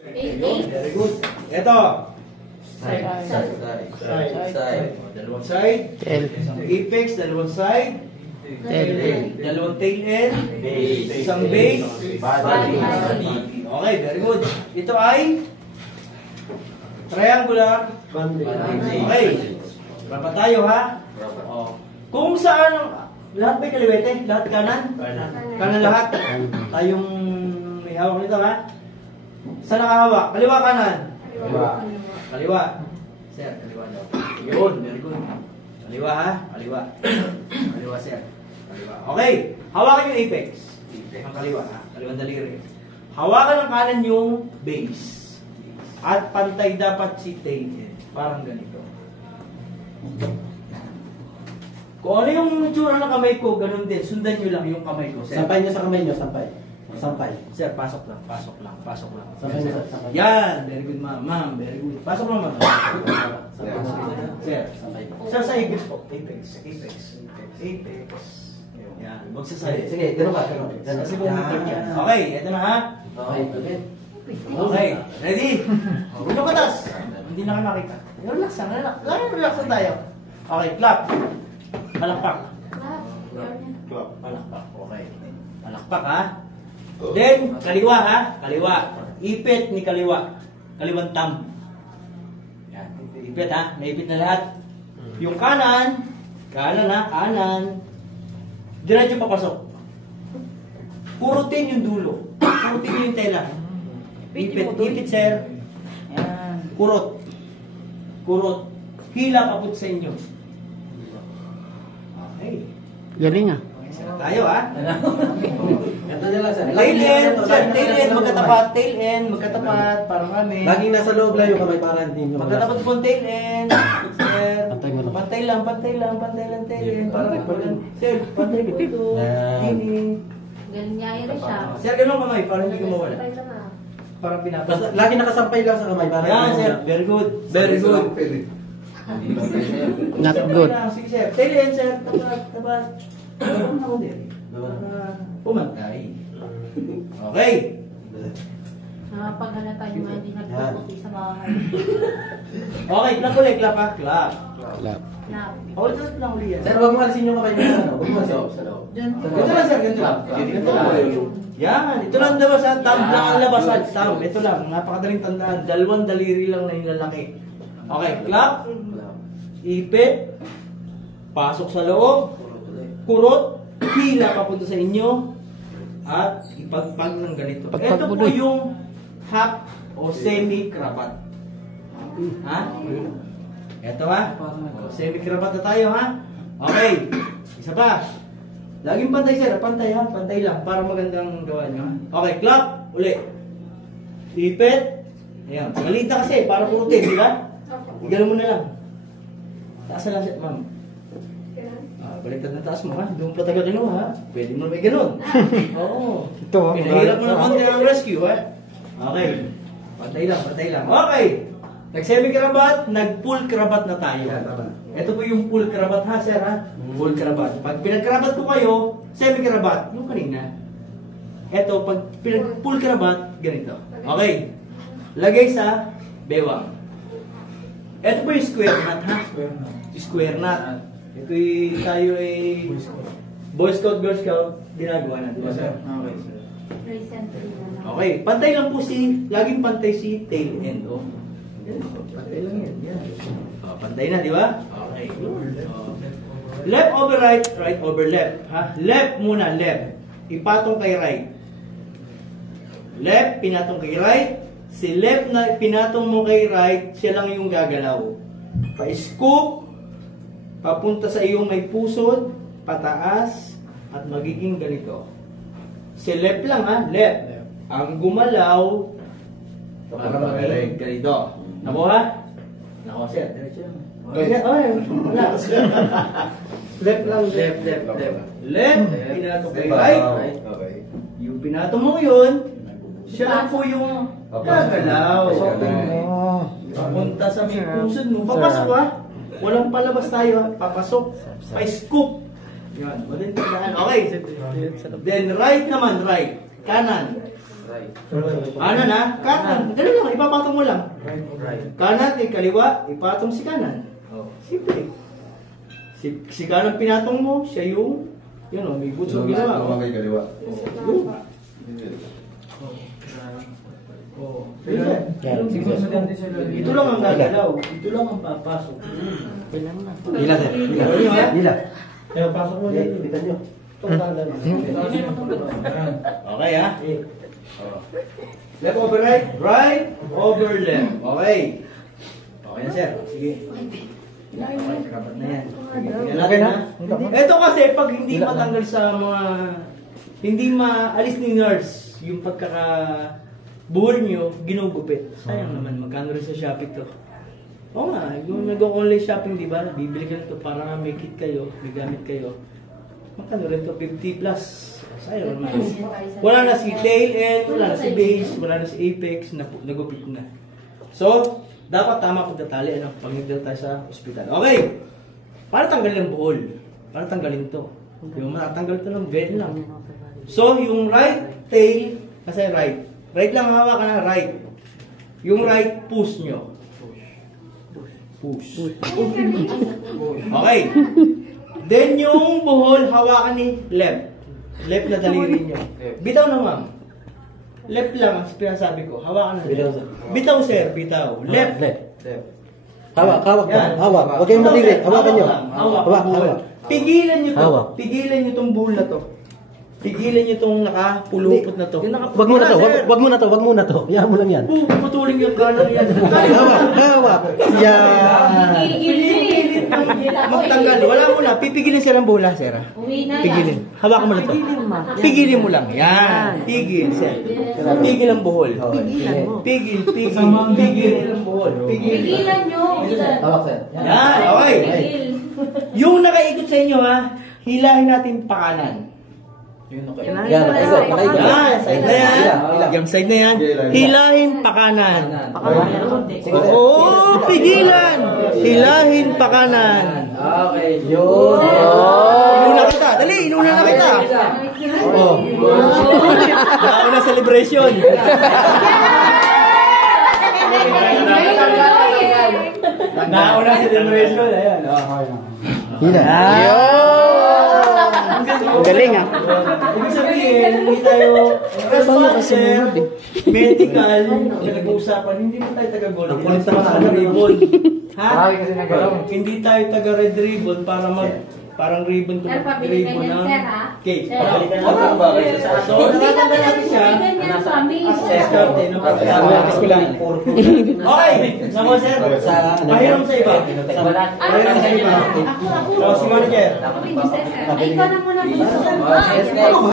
Very good. Ito. Side. Dalawang side. Isang apex, dalawang side. Dalawang tail end. Isang base. Body. Okay, very good. Ito ay triangular. Okay. Berapa tayo ha? Kung saan lahat may kaliwete? Lahat kanan? Kanan lahat? Tayong may hawak nito ha? Saan nakahawak? Kaliwa kanan? Kaliwa. Sir, kaliwa daw. Yun, very good. Kaliwa ha? Kaliwa. Kaliwa sir. Kaliwa. Okay. Hawakan yung apex. Ang kaliwa ha? Kaliwang daliri. Hawakan ng kanan yung base. At pantay dapat si tail end. Parang ganito. Kung ano yung tsura ng kamay ko, ganun din. Sundan nyo lang yung kamay ko. Sir. Sampay nyo sa kamay nyo, sampay. Sampay. Sir, pasok lang. Sampay nyo, sampay. Yan! Very good, ma'am. Ma'am, very good. Pasok lang, ma'am. Sir. Sampay. Sir, sa apex po. Apex. Yan. Huwag sa side. Sige, gano'n ka, gano'n. Kasi bumutag yan. Okay, ito na ha. Okay, ready? Huwag na patas. Hindi na ka makita. Relax lang, relax. Relax lang tayo. Okay, clap. Palakpak. Palakpak, okay. Palakpak ha. Then, kaliwa ha. Kaliwa. Ipit ni kaliwa. Kaliwang thumb. Yan. Ipit ha. Naipit na lahat. Yung kanan. Kanan ha. Kanan. Diretso papasok. Kurutin yung dulo. Kurutin yung tela. Ipit sir. Yan. Kurot. Hila kaput sa inyo. Okay. Galing ah. Tayo ha. Ito nila sir. Tail end, magkatapat, parang kami. Laging nasa loob lang yung kamay para hindi nyo Magkatapat po ang tail end, sir. Pantay mo lang. Pantay lang tail end. Parang sir, pantay po ito. Ini. Ganyan rin siya. Sir, ganun kamay, para hindi ko mawala. Parang Basta pinapasok. lagi nakasampay lang sa kamay para Yan, sir. Very good. Very good. Not good. Sige, sir. Tail end, sir. Tapat. Ano ako din? Para pumantay. Okay. Nakapaghalata yung mga hindi nagpuputi sa bahay. Okay, clap ulit. Clap ha. Clap. Clap. Lap. Ulit lang ulit yan. Sir, wag mo alisin yung kamay nyo sa ano. Wag mo alisin. Diyan. Ganito lang, sir. Ganito lang. Ganito lang. Yan. Ito lang labas ha. Thumb lang ang labas ha. Thumb. Ito lang. Napakadaling tandaan. Dalawang daliri lang na nilalaki. Okay. Clap. Ipit. Pasok sa loob. Kurot. Hila papunta sa inyo. At ipagpag ng ganito. Pagpag Ito mo po doon. yung half o semi-cravat. Ha? Ito ha? Semi-cravat na tayo ha? Okay. Isa pa. Laging pantay sir. Pantay ha? Pantay lang. Para magandang gawa nyo ha? Okay. Clap. Uli. Ipit. Ayan. Maliit na kasi. Para purutin. Di ba? Igano mo na lang. Taas na lang siya. Ma'am. Baliktad na taas mo ha. Doon pa taga kinuha ha. Pwede mo may ganun. Oo. Ito, Pinahirap mo na konti ang rescue ha. Okay. Pantay lang. Okay. Nag-semi-cravat, nag-full cravat na tayo. Ito po yung full cravat ha, sir ha. Full cravat. Pag pinag-cravat ko kayo, semi-cravat, yung kanina. Ito, pag pinag-full cravat, ganito. Okay. Lagay sa bewang. Ito po yung square knot ha. Square knot. Ito tayo ay Boy Scout, Girl Scout, ginagawa natin. Diba, sir? Okay, sir. Recently na lang. Okay, pantay lang po laging pantay si tail end. Oh. Pantay lang yan. Yan. Oh, pantay na, di ba? Okay. Oh. Left over right, right over left. Ha? Left muna, left. Ipatong kay right. Left, pinatong kay right. Si left na pinatong mo kay right, siya lang yung gagalaw. Pa-scoop, papunta sa iyong may pusod, pataas, at magiging ganito. Si left lang ha, left. Ang gumalaw, para magiging ganito. Nakuha? Nakuha sir, diretso lang. Wala. Left lang, left. Left, pinatong kay right. Yung pinatong mo yun, siya lang po yung gagalaw. Papunta sa may pusod mo. Papasok ha. Walang palabas tayo ha. Papasok. May scoop. Yan. Okay. Then right naman, right. Kanan. Right. Ano na? Kanan. Ganun lang, ipapatong mo lang. Right. Kanan, kaliwa, ipatong si kanan. Simple. Si kanan pinatong mo, siya yung, yun o, may butso ginawa. Lumagay kaliwa. Ito lang ang gagalaw. Ito lang ang papasok. Hila, sir. Hila. Hila. Kaya pasok mo Okay, bitan nyo. Okay ha? Left over right, right over left. Okay. Okay na sir. Sige. Okay, kapat na yan. Sige, okay na. Ito kasi pag hindi matanggal sa mga, hindi maalis ni nurse yung pagkakabuhol nyo, ginugupit. Sayang naman, magkano rin sa Shopee to. Oo nga, yung nag-online shopping, di ba? Bibili ka nito para nga may kit kayo, may gamit kayo. Magkano rin to? 50 plus. Sayang naman. Wala na si tail end, wala na si base, wala na si apex, nagupit na. So, dapat tama pagtatali pag nagdala tayo sa ospital. Okay! Para tanggalin ang buhol. Para tanggalin to. Yung matatanggal to lang, very lang. So, yung right tail, kasi right. Right lang hawakan na, right. Yung right, push nyo. Push. Okay. Then yung buhol, hawakan ni left. Left na daliri nyo. Bitaw na ma'am. Left lang ang pinasabi ko. Hawakan na. Bitaw, sir. Bitaw sir, bitaw. Left. Left. Hawak, hawak. Yan. Hawak. Huwag kayong matili. Hawakan nyo. Hawak. Hawak, Buhol. hawak. Pigilan nyo to. Hawak. Pigilan nyo tong buhol na to. Pigilan nyo tong nakapulupot na to. Wag mo na to. Wag mo na to. Wag mo na to. Iyan mo lang yan. Putulin yung kanan yan. Hawak. Hawak. Yan. Pigilan magtanggal. Wala mo na. Pipigilin sir ang bola, sir. Uwi na yan. Pigilin. Hawakan mo lang to. Pigilin mo lang. Yan. Pigil, sir. Pigil ang buhol. Pigil, pigil. Pigil ang buhol. Pigil. Pigilan nyo. Hawak, sir. Yan. Okay. Pigil. Yung nakaikot sa inyo ha, hilahin natin pa kanan. Yan. Nakaikot. Nakaikot. Yan. Side na yan. Hila. Yung side na yan. Hilahin pa kanan. Sige, sir. Oo, pigilan. Hilahin pa kanan. Okay. Yun. Inuna kita. Dali, inuna na kita. Oh. Nauna celebration. Nauna celebration. Ayan. Hila. Ang galing ah. Ibig sabihin, hindi tayo responsible, medical, na nag-uusapan, hindi mo tayo taga-gold. Ang kulit Hindi naman tayo ano, ribbon. Ha? Marami kasi nagalaw. Hindi tayo taga-red ribbon para parang ribbon to Sir, pabili ka ribbon niyan, ng sir, ha? cake. Sir. Pabili ka Huwag kang bagay sa So, aso. Hindi ka nakatanda natin siya. ganyan, Swami. Diskarte ng pagkakakilan. Okay! Nako, sir. Pahiram sa iba. Pahiram sa iba. Ako. O, si manager. Ako, sir. Ay, ikaw na muna.